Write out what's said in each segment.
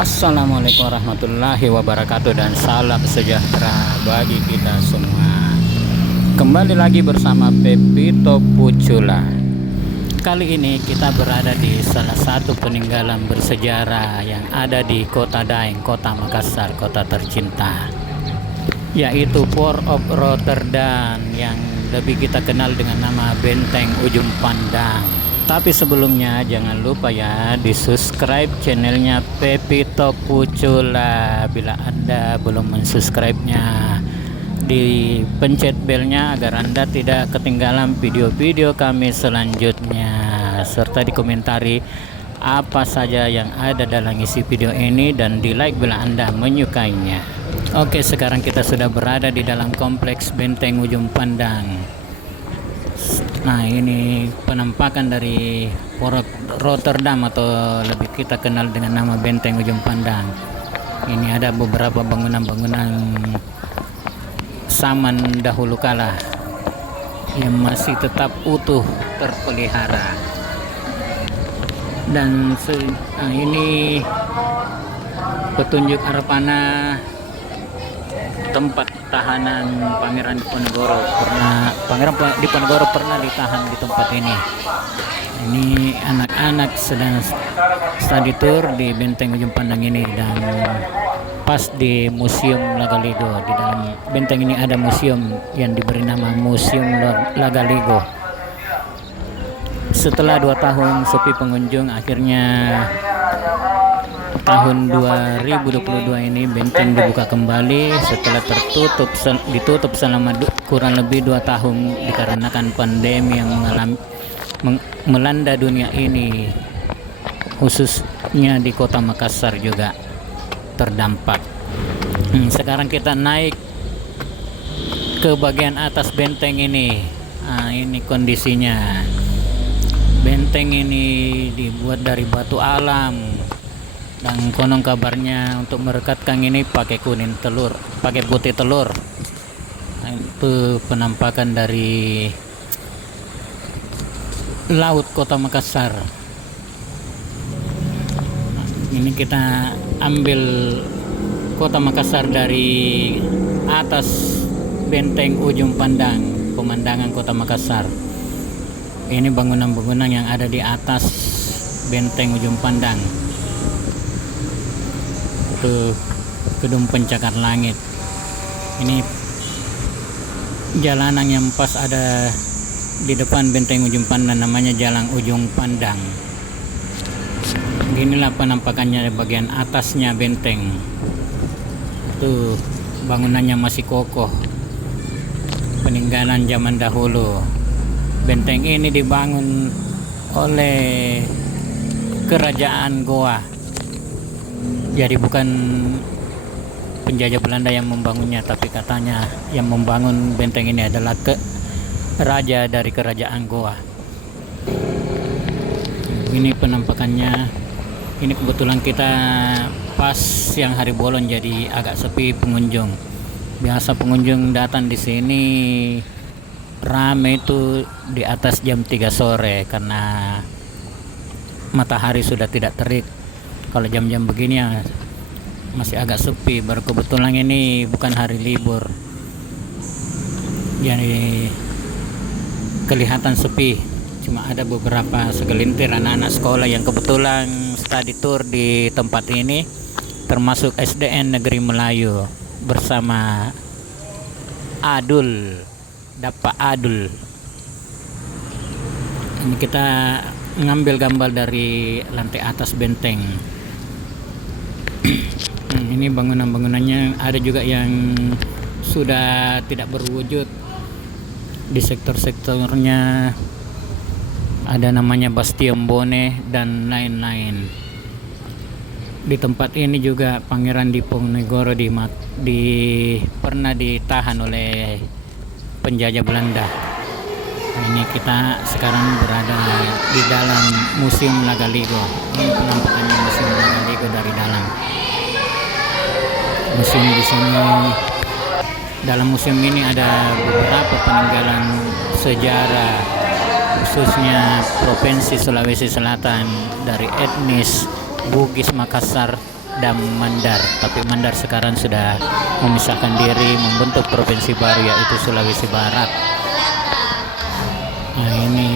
Assalamualaikum warahmatullahi wabarakatuh dan salam sejahtera bagi kita semua. Kembali lagi bersama Pepito Pucula. Kali ini kita berada di salah satu peninggalan bersejarah yang ada di Kota Daeng, Kota Makassar, kota tercinta, yaitu Port of Rotterdam yang lebih kita kenal dengan nama Benteng Ujung Pandang. Tapi sebelumnya jangan lupa ya di subscribe channelnya Pepito Pucula. Bila Anda belum mensubscribe-nya, dipencet belnya agar Anda tidak ketinggalan video-video kami selanjutnya, serta dikomentari apa saja yang ada dalam isi video ini dan di like bila Anda menyukainya. Oke, sekarang kita sudah berada di dalam kompleks Benteng Ujung Pandang. Nah, ini penampakan dari Port Rotterdam atau lebih kita kenal dengan nama Benteng Ujung Pandang. Ini ada beberapa bangunan-bangunan zaman dahulu kala yang masih tetap utuh terpelihara. Dan ini petunjuk Arapana, tempat tahanan Pangeran Diponegoro. Pangeran Diponegoro pernah ditahan di tempat ini. Ini anak-anak sedang study tour di Benteng Ujung Pandang ini, dan pas di Museum Lagaligo. Di dalam benteng ini ada museum yang diberi nama Museum Lagaligo. Setelah 2 tahun sepi pengunjung, akhirnya tahun 2022 ini benteng dibuka kembali setelah ditutup selama kurang lebih 2 tahun dikarenakan pandemi yang melanda dunia ini, khususnya di Kota Makassar juga terdampak. Sekarang kita naik ke bagian atas benteng ini. Ini kondisinya. Benteng ini dibuat dari batu alam, dan konon kabarnya untuk merekatkan ini pakai putih telur. Nah, itu penampakan dari laut Kota Makassar. Nah, ini kita ambil Kota Makassar dari atas Benteng Ujung Pandang, pemandangan Kota Makassar. Ini bangunan-bangunan yang ada di atas Benteng Ujung Pandang. Itu gedung pencakar langit. Ini jalanan yang pas ada di depan Benteng Ujung Pandang, namanya Jalan Ujung Pandang. Inilah penampakannya di bagian atasnya benteng. Itu bangunannya masih kokoh, peninggalan zaman dahulu. Benteng ini dibangun oleh Kerajaan Goa. Jadi bukan penjajah Belanda yang membangunnya, tapi katanya yang membangun benteng ini adalah raja dari Kerajaan Goa. Ini penampakannya. Ini kebetulan kita pas siang hari bolong, jadi agak sepi pengunjung. Biasa pengunjung datang di sini rame itu di atas jam 3 sore karena matahari sudah tidak terik. Kalau jam-jam begini ya masih agak sepi. Baru kebetulan ini bukan hari libur, jadi kelihatan sepi. Cuma ada beberapa segelintir anak-anak sekolah yang kebetulan study tour di tempat ini, termasuk SDN Negeri Melayu bersama Dapak Adul. Ini kita ngambil gambar dari lantai atas benteng. Ini bangunan-bangunannya ada juga yang sudah tidak berwujud. Di sektor-sektornya ada namanya Bastion Bone dan lain-lain. Di tempat ini juga Pangeran Diponegoro pernah ditahan oleh penjajah Belanda. Ini kita sekarang berada di dalam Museum Lagaligo. Ini penampakannya Museum Lagaligo dari dalam. Museum di sini, dalam museum ini ada beberapa peninggalan sejarah, khususnya Provinsi Sulawesi Selatan dari etnis Bugis Makassar dan Mandar, tapi Mandar sekarang sudah memisahkan diri membentuk provinsi baru yaitu Sulawesi Barat. Nah, ini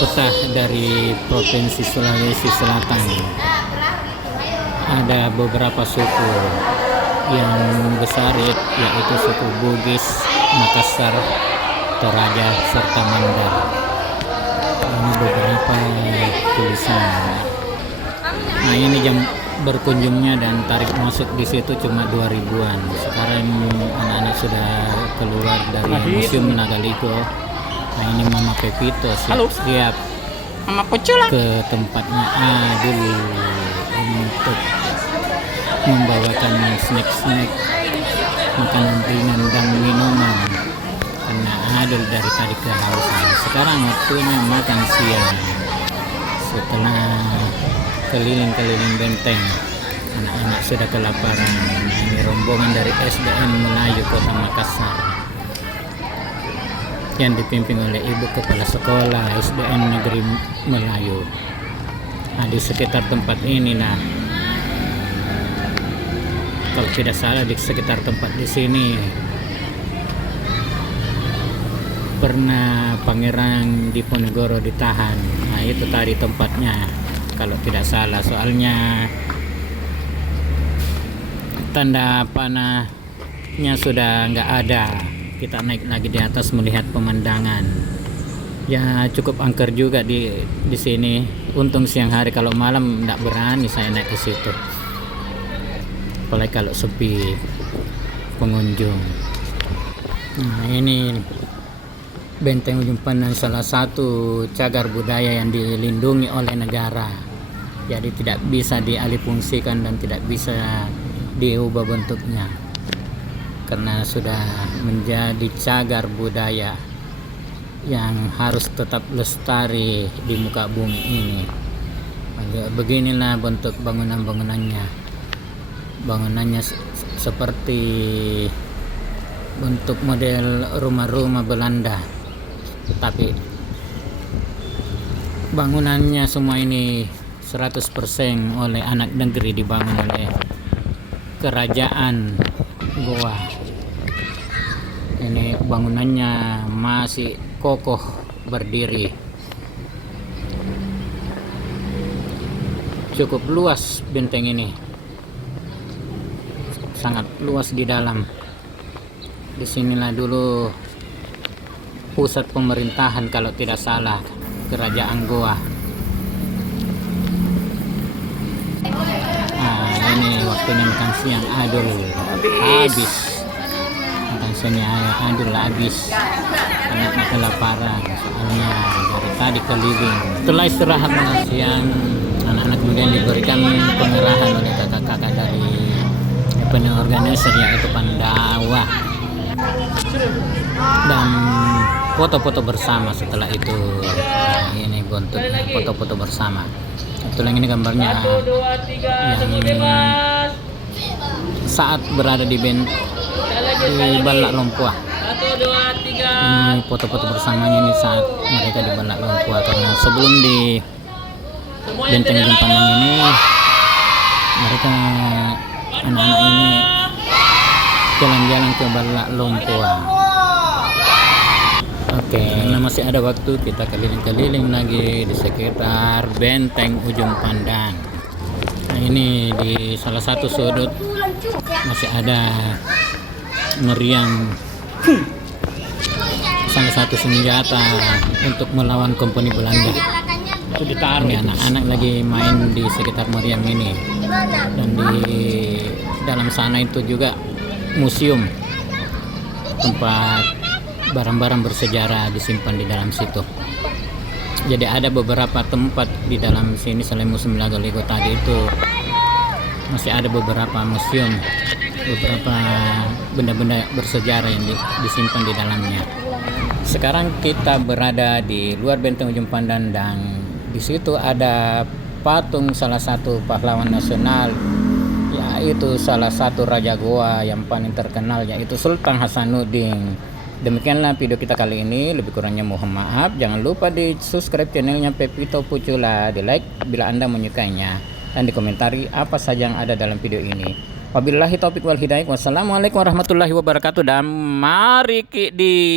peta dari provinsi Sulawesi Selatan. Ada beberapa suku yang besar yaitu suku Bugis, Makassar, Toraja, serta Mandar. Ini beberapa tulisan. Nah, ini jam berkunjungnya dan tarif masuk di situ cuma 2.000-an. Sekarang anak-anak sudah keluar dari Museum Nagaliko. Nah, ini Mama Pepito siap Mama Pucula ke tempatnya dulu untuk membawakan snack-snack, makanan ringan dan minuman karena Adul dari tadi kehausan. Sekarang waktunya makan siang. Setelah keliling-keliling benteng, anak-anak sudah kelaparan. Ini rombongan dari SDN Melayu Kota Makassar yang dipimpin oleh Ibu Kepala Sekolah SDN Negeri Melayu. Nah, di sekitar tempat ini, nah, kalau tidak salah di sekitar tempat di sini pernah Pangeran Diponegoro ditahan. Nah, itu tadi tempatnya kalau tidak salah, soalnya tanda panahnya sudah nggak ada. Kita naik lagi di atas melihat pemandangan. Ya, cukup angker juga di sini. Untung siang hari, kalau malam nggak berani saya naik ke situ. Apalagi kalau sepi pengunjung. Nah, ini Benteng Ujung Pandang, salah satu cagar budaya yang dilindungi oleh negara. Jadi tidak bisa dialihfungsikan dan tidak bisa diubah bentuknya, karena sudah menjadi cagar budaya yang harus tetap lestari di muka bumi ini. Beginilah bentuk bangunan-bangunannya. Bangunannya seperti bentuk model rumah-rumah Belanda, tapi bangunannya semua ini 100% oleh anak negeri, dibangun oleh kerajaan Goa. Ini bangunannya masih kokoh berdiri. Cukup luas benteng ini, sangat luas di dalam. Disinilah dulu pusat pemerintahan kalau tidak salah, kerajaan Goa. Nah, ini waktunya makan siang Adul habis. Makan siang Adul habis. Anaknya kelaparan soalnya dari tadi keliling. Setelah istirahat makan siang, anak-anak kemudian diberikan pengerahan oleh kakak-kakak dari organizer yaitu Pandawa, dan foto-foto bersama setelah itu. Nah, ini bentuk foto-foto bersama. Itulah ini gambarnya yang saat berada di Balak Lompua. Ini foto-foto bersamanya ini saat mereka di Balak Lompua, karena sebelum di Benteng Ujung Pandang ini mereka anak-anak ini jalan-jalan ke Balak Lompua. Oke, karena masih ada waktu, kita keliling-keliling lagi di sekitar Benteng Ujung Pandang. Nah, ini di salah satu sudut masih ada meriam, salah satu senjata untuk melawan kompeni Belanda. Itu ditaruh. Anak-anak lagi main di sekitar meriam ini, dan di dalam sana itu juga museum, tempat barang-barang bersejarah disimpan di dalam situ. Jadi ada beberapa tempat di dalam sini selain Museum Nagaliko tadi itu, masih ada beberapa museum, beberapa benda-benda bersejarah yang disimpan di dalamnya. Sekarang kita berada di luar Benteng Ujung Pandang, dan di situ ada patung salah satu pahlawan nasional, yaitu salah satu Raja Goa yang paling terkenal, yaitu Sultan Hasanuddin. Demikianlah video kita kali ini, lebih kurangnya mohon maaf. Jangan lupa di subscribe channelnya Pepito Pucula, di like bila Anda menyukainya. dan dikomentari apa saja yang ada dalam video ini. Wabillahi taufik wal hidayah. Wassalamualaikum warahmatullahi wabarakatuh. Dan mari di